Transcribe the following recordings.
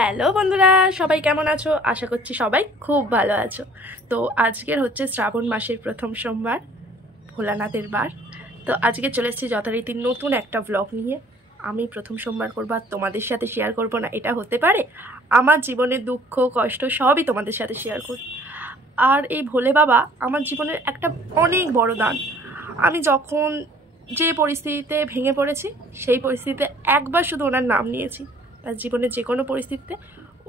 Hello বন্ধুরা, সবাই কেমন আছো? আশা করছি সবাই খুব ভালো আছো। তো আজকের হচ্ছে শ্রাবণ মাসের প্রথম সোমবার, ভোলানাথের বার। তো আজকে চলে এসেছি যথারীতি নতুন একটা ব্লগ নিয়ে। আমি প্রথম সোমবার করবো আর তোমাদের সাথে শেয়ার করব না, এটা হতে পারে? আমার জীবনের দুঃখ কষ্ট সবই তোমাদের সাথে শেয়ার করব। আর এই ভোলে বাবা আমার জীবনের একটা অনেক বড় দান। আমি যখন যে পরিস্থিতিতে ভেঙে পড়েছি, সেই পরিস্থিতিতে একবার শুধু ওনার নাম নিয়েছি, তার জীবনের যে কোনো পরিস্থিতিতে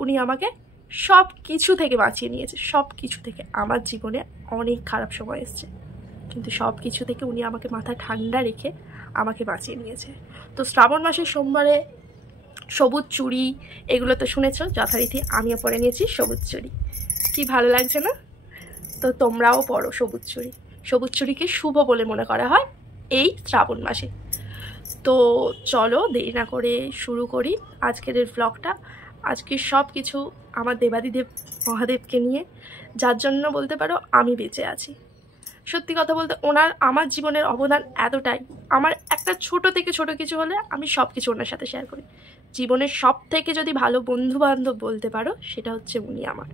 উনি আমাকে সব কিছু থেকে বাঁচিয়ে নিয়েছে। সব কিছু থেকে আমার জীবনে অনেক খারাপ সময় এসছে, কিন্তু সব কিছু থেকে উনি আমাকে মাথা ঠান্ডা রেখে আমাকে বাঁচিয়ে নিয়েছে। তো শ্রাবণ মাসের সোমবারে সবুজ চুড়ি, এগুলো তো শুনেছো, যথারীতি আমিও পরে নিয়েছি সবুজ চুড়ি। কি ভালো লাগছে না? তো তোমরাও পরো সবুজ চুড়ি। সবুজ চুড়িকে শুভ বলে মনে করা হয় এই শ্রাবণ মাসে। তো চলো দেরি না করে শুরু করি আজকের এই ব্লগটা। আজকে সব কিছু আমার দেবাদিদেব মহাদেবকে নিয়ে, যার জন্য বলতে পারো আমি বেঁচে আছি। সত্যি কথা বলতে ওনার আমার জীবনের অবদান এতটাই, আমার একটা ছোট থেকে ছোট কিছু হলে আমি সব কিছু ওনার সাথে শেয়ার করি। জীবনের সব থেকে যদি ভালো বন্ধু বান্ধব বলতে পারো, সেটা হচ্ছে উনি আমার।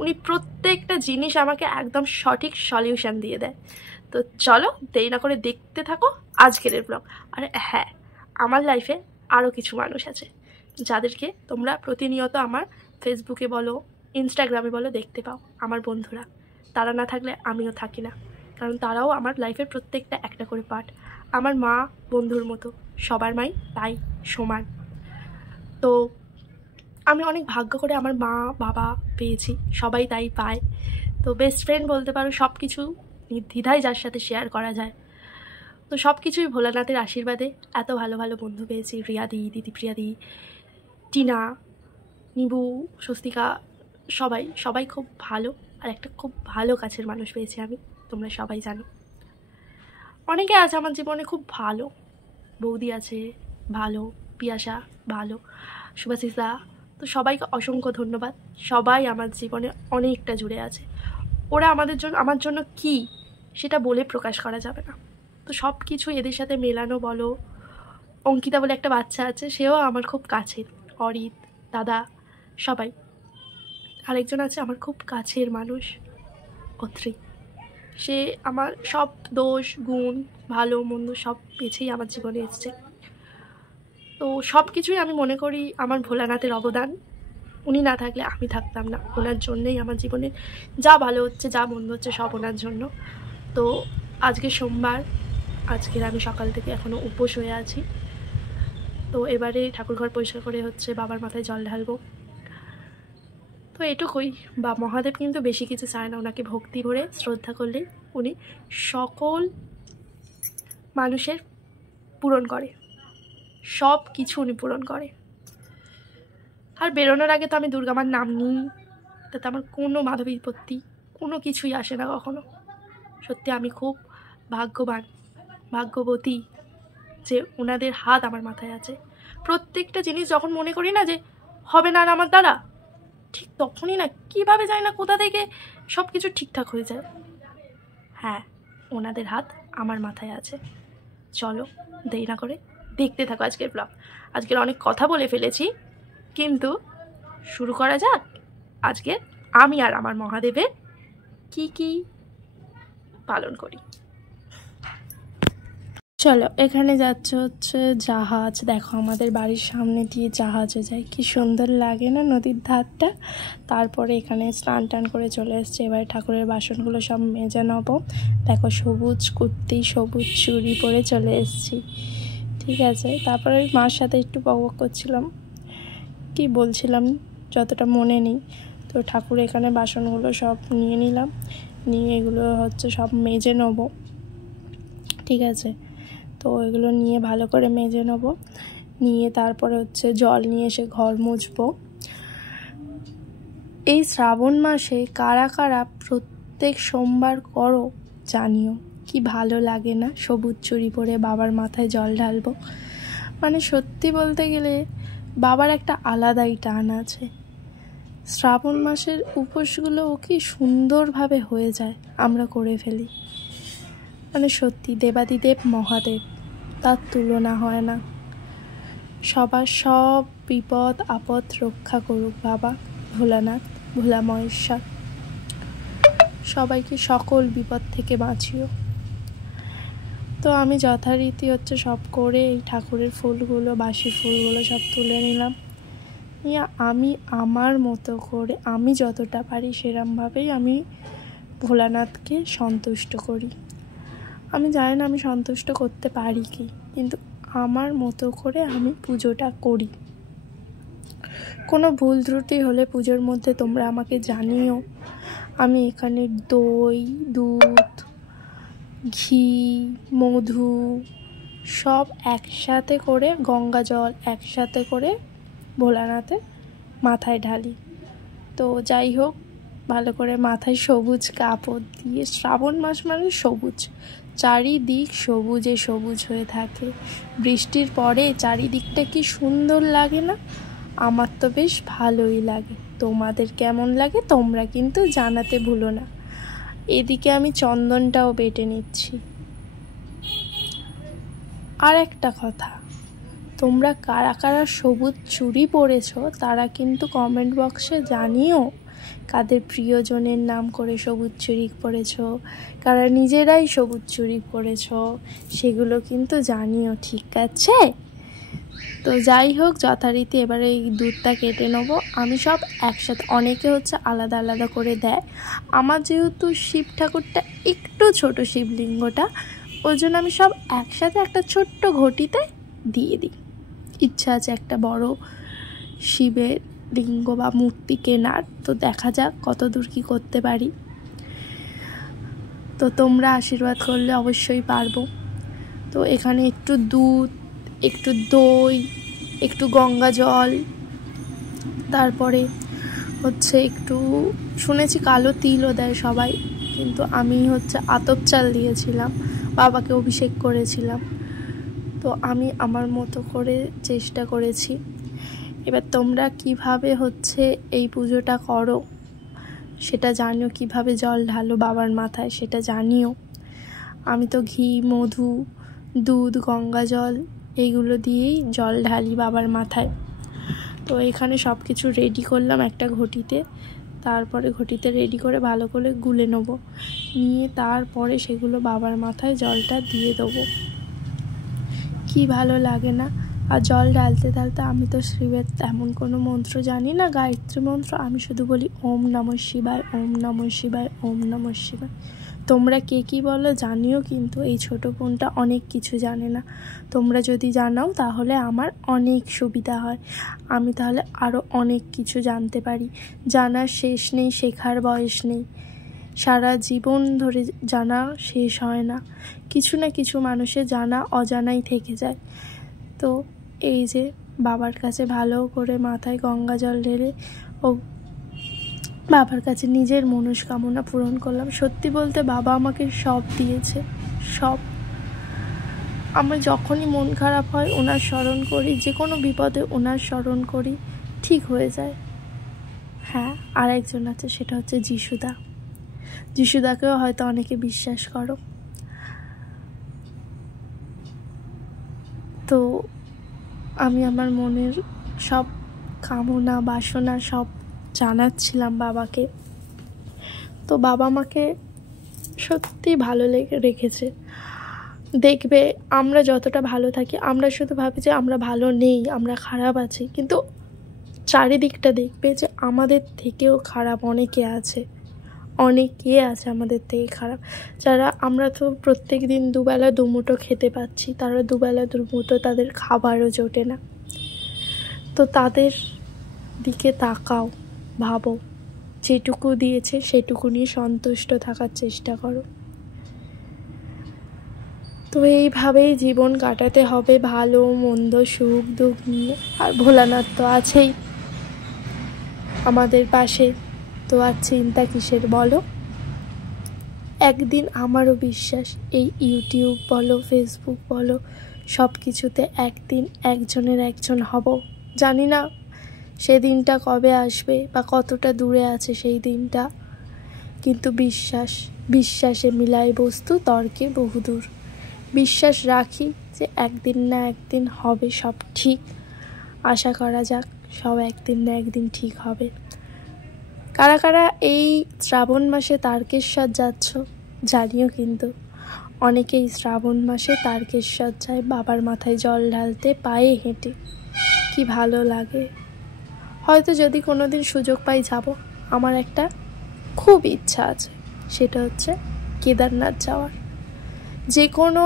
উনি প্রত্যেকটা জিনিস আমাকে একদম সঠিক সলিউশন দিয়ে দেয়। তো চলো দেরি না করে দেখতে থাকো আজকের এই ব্লগ। আর হ্যাঁ, আমার লাইফে আরও কিছু মানুষ আছে যাদেরকে তোমরা প্রতিনিয়ত আমার ফেসবুকে বলো, ইনস্টাগ্রামে বলো দেখতে পাও, আমার বন্ধুরা। তারা না থাকলে আমিও থাকি না, কারণ তারাও আমার লাইফের প্রত্যেকটা একটা করে পার্ট। আমার মা বন্ধুর মতো, সবার মাই তাই সমান। তো আমি অনেক ভাগ্য করে আমার মা বাবা পেয়েছি, সবাই তাই পায়। তো বেস্ট ফ্রেন্ড বলতে পারো, সব কিছু নির্দ্বিধায় যার সাথে শেয়ার করা যায়। তো সব কিছুই ভোলানাথের আশীর্বাদে এত ভালো ভালো বন্ধু পেয়েছি। রিয়াদি, দিদিপ্রিয়াদি, টিনা, নিবু, স্বস্তিকা, সবাই সবাই খুব ভালো। আর একটা খুব ভালো কাছের মানুষ পেয়েছি আমি, তোমরা সবাই জানো। অনেকে আছে আমার জীবনে খুব ভালো, বৌদি আছে ভালো, পিয়াসা ভালো, সুভাষিসা। তো সবাইকে অসংখ্য ধন্যবাদ। সবাই আমার জীবনে অনেকটা জুড়ে আছে। ওরা আমার জন্য কি, সেটা বলে প্রকাশ করা যাবে না। তো সব কিছু এদের সাথে মেলানো বলো। অঙ্কিতা বলে একটা বাচ্চা আছে, সেও আমার খুব কাছের। অরিত, দাদা, সবাই। আরেকজন আছে আমার খুব কাছের মানুষ, অত্রি। সে আমার সব দোষ গুণ ভালো মন্দ সব পেছেই আমার জীবনে এসছে। তো সব কিছুই আমি মনে করি আমার ভোলানাথের অবদান। উনি না থাকলে আমি থাকতাম না। ওনার জন্যেই আমার জীবনে যা ভালো হচ্ছে যা মন্দ হচ্ছে সব ওনার জন্য। তো আজকে সোমবার, আজকের আমি সকাল থেকে এখনও উপোস হয়ে আছি। তো এবারে ঠাকুরঘর পরিষ্কার করে হচ্ছে বাবার মাথায় জল ঢালবো। তো এটুকুই। বা মহাদেব কিন্তু বেশি কিছু চায় না, ওনাকে ভক্তি ভরে শ্রদ্ধা করলে উনি সকল মানুষের পূরণ করে, সব কিছু উনি পূরণ করে। আর বেরোনোর আগে তো আমি দুর্গামার নাম নিই, তাতে আমার কোনো বাধা বিপত্তি কোনো কিছুই আসে না কখনো। সত্যি আমি খুব ভাগ্যবান, ভাগ্যবতী যে ওনাদের হাত আমার মাথায় আছে। প্রত্যেকটা জিনিস যখন মনে করি না যে হবে না আর আমার দ্বারা, ঠিক তখনই না কীভাবে যায় না কোথা থেকে সব কিছু ঠিকঠাক হয়ে যায়। হ্যাঁ, ওনাদের হাত আমার মাথায় আছে। চলো দেরি না করে দেখতে থাকো আজকের ব্লগ। আজকের অনেক কথা বলে ফেলেছি, কিন্তু শুরু করা যাক আজকে আমি আর আমার মহাদেবের কি কি পালন করি। চলো, এখানে যাচ্ছে হচ্ছে জাহাজ। দেখো আমাদের বাড়ির সামনে দিয়ে জাহাজে যায়, কি সুন্দর লাগে না নদীর ধারটা। তারপরে এখানে স্নান টান করে চলে এসছে। এবার ঠাকুরের বাসনগুলো সব মেজে নেবো। দেখো সবুজ কুর্তি সবুজ চুড়ি পরে চলে এসছি, ঠিক আছে। তারপরে মার সাথে একটু বকবক করছিলাম, কি বলছিলাম যতটা মনে নেই। তো ঠাকুর এখানে বাসনগুলো সব নিয়ে নিলাম, নিয়ে এগুলো হচ্ছে সব মেজে নেবো, ঠিক আছে। তো এগুলো নিয়ে ভালো করে মেজে নেব, নিয়ে তারপরে হচ্ছে জল নিয়ে এসে ঘর মুছবো। এই শ্রাবণ মাসে কারা কারা প্রত্যেক সোমবার করো জানিও, কি ভালো লাগে না সবুজ চুড়ি পরে বাবার মাথায় জল ঢালবো। মানে সত্যি বলতে গেলে বাবার একটা আলাদাই টান আছে। শ্রাবণ মাসের উপোসগুলোও কি সুন্দরভাবে হয়ে যায়, আমরা করে ফেলি। মানে সত্যি দেবাদিদেব মহাদেব, তার তুলনা হয় না। সবার সব বিপদ আপদ রক্ষা করুক বাবা ভোলানাথ, ভোলা মহেশ্বর, সবাইকে সকল বিপদ থেকে বাঁচিও। তো আমি যথারীতি হচ্ছে সব করে এই ঠাকুরের ফুলগুলো, বাসি ফুলগুলো সব তুলে নিলাম। নিয়ে আমি আমার মতো করে আমি যতটা পারি সেরমভাবেই আমি ভোলানাথকে সন্তুষ্ট করি। আমি জানি না আমি সন্তুষ্ট করতে পারি কি, কিন্তু আমার মতো করে আমি পুজোটা করি। কোনো ভুল ত্রুটি হলে পুজোর মধ্যে তোমরা আমাকে জানিও। আমি এখানে দই, দুধ, ঘি, মধু সব একসাথে করে, গঙ্গা জল একসাথে করে ভোলানাথের মাথায় ঢালি। তো যাই হোক, ভালো করে মাথায় সবুজ কাপড় দিয়ে, শ্রাবণ মাস মানে সবুজ, চারিদিক সবুজে সবুজ হয়ে থাকে। বৃষ্টির পরে চারিদিকটা কি সুন্দর লাগে না? আমার তো বেশ ভালোই লাগে। তোমাদের কেমন লাগে তোমরা কিন্তু জানাতে ভুলো না। এদিকে আমি চন্দনটাও বেটে নিচ্ছি। আর একটা কথা, তোমরা কারা কারা সবুজ চুড়ি পরেছো তারা কিন্তু কমেন্ট বক্সে জানিও। কাদের প্রিয়জনের নাম করে সবুজ চুড়ি পরেছো, কারা নিজেরাই সবুজ চুড়ি পরেছো, সেগুলো কিন্তু জানিও, ঠিক আছে? তো যাই হোক, যথারীতি এবারে এই দুধটা কেটে নেবো। আমি সব একসাথে, অনেকে হচ্ছে আলাদা আলাদা করে দেয়। আমার যেহেতু শিব ঠাকুরটা একটু ছোট, শিবলিঙ্গটা, ওই জন্য আমি সব একসাথে একটা ছোট্ট ঘটিতে দিয়ে দিই। ইচ্ছা আছে একটা বড় শিবের লিঙ্গ বা মূর্তি কেনার, তো দেখা যাক কত দূর কী করতে পারি। তো তোমরা আশীর্বাদ করলে অবশ্যই পারবো। তো এখানে একটু দুধ, একটু দই, একটু গঙ্গা জল, তারপরে হচ্ছে একটু শুনেছি কালো তিলও দেয় সবাই, কিন্তু আমি হচ্ছে আতপ চাল দিয়েছিলাম, বাবাকে অভিষেক করেছিলাম। তো আমি আমার মতো করে চেষ্টা করেছি। এবার তোমরা কিভাবে হচ্ছে এই পুজোটা করো সেটা জানিও, কিভাবে জল ঢালো বাবার মাথায় সেটা জানিও। আমি তো ঘি, মধু, দুধ, গঙ্গা জল এইগুলো দিয়েই জল ঢালি বাবার মাথায়। তো এখানে সব কিছু রেডি করলাম একটা ঘটিতে, তারপরে ঘটিতে রেডি করে ভালো করে গুলে নেবো, নিয়ে তারপরে সেগুলো বাবার মাথায় জলটা দিয়ে দেবো। কি ভালো লাগে না? আর জল ঢালতে ঢালতে আমি তো শিবের তেমন কোনো মন্ত্র জানি না, গায়ত্রী মন্ত্র, আমি শুধু বলি ওম নমঃ শিবায়, ওম নমঃ শিবায়, ওম নমঃ শিবায়। তোমরা কে কী বলো জানিও, কিন্তু এই ছোটো বোনটা অনেক কিছু জানে না। তোমরা যদি জানাও তাহলে আমার অনেক সুবিধা হয়, আমি তাহলে আরও অনেক কিছু জানতে পারি। জানার শেষ নেই, শেখার বয়স নেই, সারা জীবন ধরে জানা শেষ হয় না। কিছু না কিছু মানুষের জানা অজানাই থেকে যায়। তো এই যে বাবার কাছে ভালো করে মাথায় গঙ্গা জল ঢেলে ও বাবার কাছে নিজের মনস্কামনা পূরণ করলাম। সত্যি বলতে বাবা আমাকে সব দিয়েছে, সব। আমার যখনই মন খারাপ হয় ওনার স্মরণ করি, যে কোনো বিপদে ওনার স্মরণ করি, ঠিক হয়ে যায়। হ্যাঁ, আর একজন আছে, সেটা হচ্ছে যিশুদা। যিশুদাকেও হয়তো অনেকে বিশ্বাস করো। তো আমি আমার মনের সব কামনা বাসনা সব জানাচ্ছিলাম বাবাকে। তো বাবা আমাকে সত্যি ভালো রেখেছে। দেখবে আমরা যতটা ভালো থাকি, আমরা শুধু ভাবি যে আমরা ভালো নেই, আমরা খারাপ আছি, কিন্তু চারিদিকটা দেখবে যে আমাদের থেকেও খারাপ অনেকে আছে, অনেকে আছে আমাদের থেকে খারাপ। যারা, আমরা তো প্রত্যেক দিন দুবেলা দুমুঠো খেতে পাচ্ছি, তারা দুবেলা দুমুঠো তাদের খাবারও জোটে না। তো তাদের দিকে তাকাও, ভাবো, যেটুকু দিয়েছে সেটুকু নিয়ে সন্তুষ্ট থাকার চেষ্টা করো। তো এইভাবেই জীবন কাটাতে হবে, ভালো মন্দ সুখ দুঃখ নিয়ে। আর ভোলানাথ তো আছেই আমাদের পাশে, তো আর চিন্তা কিসের বলো? একদিন আমারও বিশ্বাস এই ইউটিউব বলো, ফেসবুক বলো, সব কিছুতে একদিন একজনের একজন হব। জানি না সেদিনটা কবে আসবে বা কতটা দূরে আছে সেই দিনটা, কিন্তু বিশ্বাসে মিলায় বস্তু তর্কে বহুদূর। বিশ্বাস রাখি যে একদিন না একদিন হবে সব ঠিক, আশা করা যাক সব একদিন না একদিন ঠিক হবে। কারা কারা এই শ্রাবণ মাসে তারকেশ্বর যাচ্ছ জানিও, কিন্তু অনেকেই শ্রাবণ মাসে তারকেশ্বর যায় বাবার মাথায় জল ঢালতে, পায়ে হেঁটে। কি ভালো লাগে। হয়তো যদি কোনো দিন সুযোগ পাই যাব। আমার একটা খুব ইচ্ছা আছে, সেটা হচ্ছে কেদারনাথ যাওয়ার। যে কোনো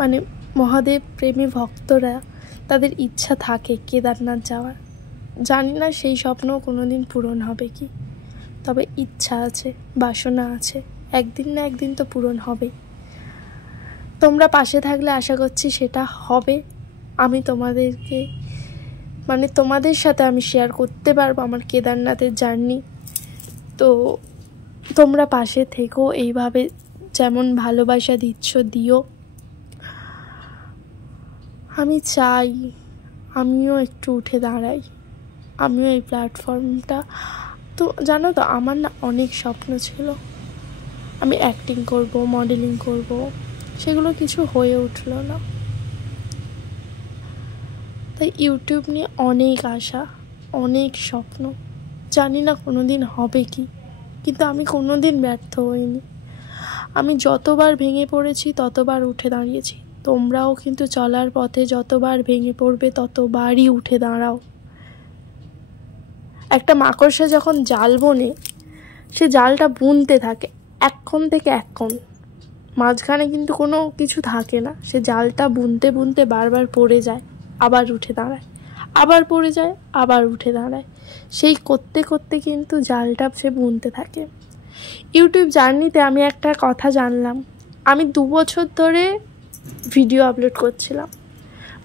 মানে মহাদেব প্রেমী ভক্তরা তাদের ইচ্ছা থাকে কেদারনাথ যাওয়ার। জানি না সেই স্বপ্ন কোনো দিন পূরণ হবে কি, তবে ইচ্ছা আছে, বাসনা আছে, একদিন না একদিন তো পূরণ হবে। তোমরা পাশে থাকলে আশা করছি সেটা হবে। আমি তোমাদেরকে তোমাদের সাথে আমি শেয়ার করতে পারবো আমার কেদারনাথের জার্নি। তো তোমরা পাশে থেকো, এইভাবে যেমন ভালোবাসা দিচ্ছ দিও। আমি চাই আমিও একটু উঠে দাঁড়াই, আমিও এই প্ল্যাটফর্মটা। তো জানো তো আমার না অনেক স্বপ্ন ছিল, আমি অ্যাক্টিং করব, মডেলিং করব, সেগুলো কিছু হয়ে উঠলো না। তাই ইউটিউব নিয়ে অনেক আশা, অনেক স্বপ্ন, জানি না কোনো দিন হবে কি, কিন্তু আমি কোনো দিন ব্যর্থ হইনি। আমি যতবার ভেঙে পড়েছি ততবার উঠে দাঁড়িয়েছি। তোমরাও কিন্তু চলার পথে যতবার ভেঙে পড়বে ততবারই উঠে দাঁড়াও। একটা মাকড়সা যখন জাল বোনে, সে জালটা বুনতে থাকে এক কোণ থেকে এক কোণ, মাঝখানে কিন্তু কোনো কিছু থাকে না। সে জালটা বুনতে বুনতে বারবার পড়ে যায়, আবার উঠে দাঁড়ায়, আবার পড়ে যায়, আবার উঠে দাঁড়ায়। সেই করতে করতে কিন্তু জালটা সে বুনতে থাকে। ইউটিউব জার্নিতে আমি একটা কথা জানলাম, আমি 2 বছর ধরে ভিডিও আপলোড করছিলাম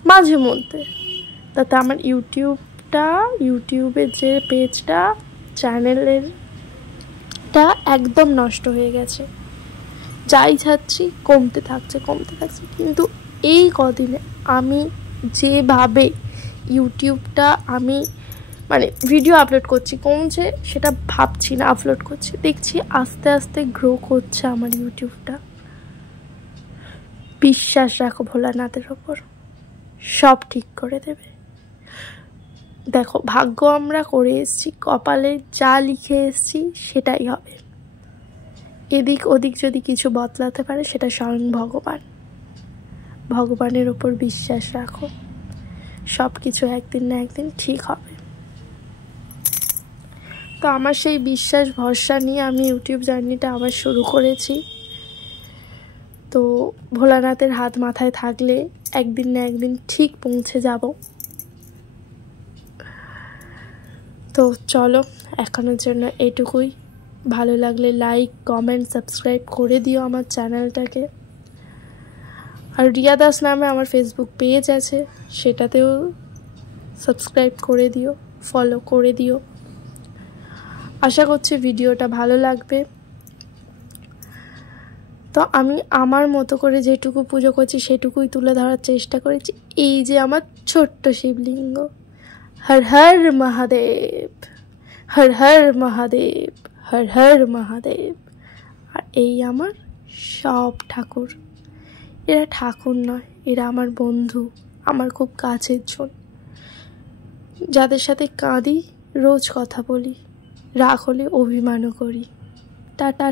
মাঝে মধ্যে, তাতে আমার ইউটিউবের যে পেজটা, চ্যানেলেরটা একদম নষ্ট হয়ে গেছে। যাই যাচ্ছি কমতে থাকছে। কিন্তু এই কদিনে আমি যেভাবে ইউটিউবটা আমি ভিডিও আপলোড করছি, কমছে সেটা ভাবছি না, আপলোড করছি, দেখছি আস্তে আস্তে গ্রো করছে আমার ইউটিউবটা। বিশ্বাস রাখো ভোলানাথের ওপর, সব ঠিক করে দেবে। দেখো ভাগ্য আমরা করে এসেছি, কপালে যা লিখে এসেছি সেটাই হবে। এদিক ওদিক যদি কিছু বদলাতে পারে সেটা স্বয়ং ভগবানের ওপর বিশ্বাস রাখো, সব কিছু একদিন না একদিন ঠিক হবে। তো আমার সেই বিশ্বাস ভরসা নিয়ে আমি ইউটিউব জার্নিটা আবার শুরু করেছি। তো ভোলানাথের হাত মাথায় থাকলে একদিন না একদিন ঠিক পৌঁছে যাব। তো চলো এখনের জন্য এটুকুই। ভালো লাগলে লাইক, কমেন্ট, সাবস্ক্রাইব করে দিও আমার চ্যানেলটাকে। আর রিয়া দাস নামে আমার ফেসবুক পেজ আছে, সেটাতেও সাবস্ক্রাইব করে দিও, ফলো করে দিও। আশা করছি ভিডিওটা ভালো লাগবে। তো আমি আমার মতো করে যেটুকু পুজো করছি সেটুকুই তুলে ধরার চেষ্টা করেছি। এই যে আমার ছোট্ট শিবলিঙ্গ, হর হর মহাদেব, হর হর মহাদেব, হর হর মহাদেব। আর এই আমার সব ঠাকুর। এরা ঠাকুর নয়, এরা আমার বন্ধু, আমার খুব কাছের জন, যাদের সাথে কাঁদি, রোজ কথা বলি, রাগ হলে অভিমানও করি। টাটা।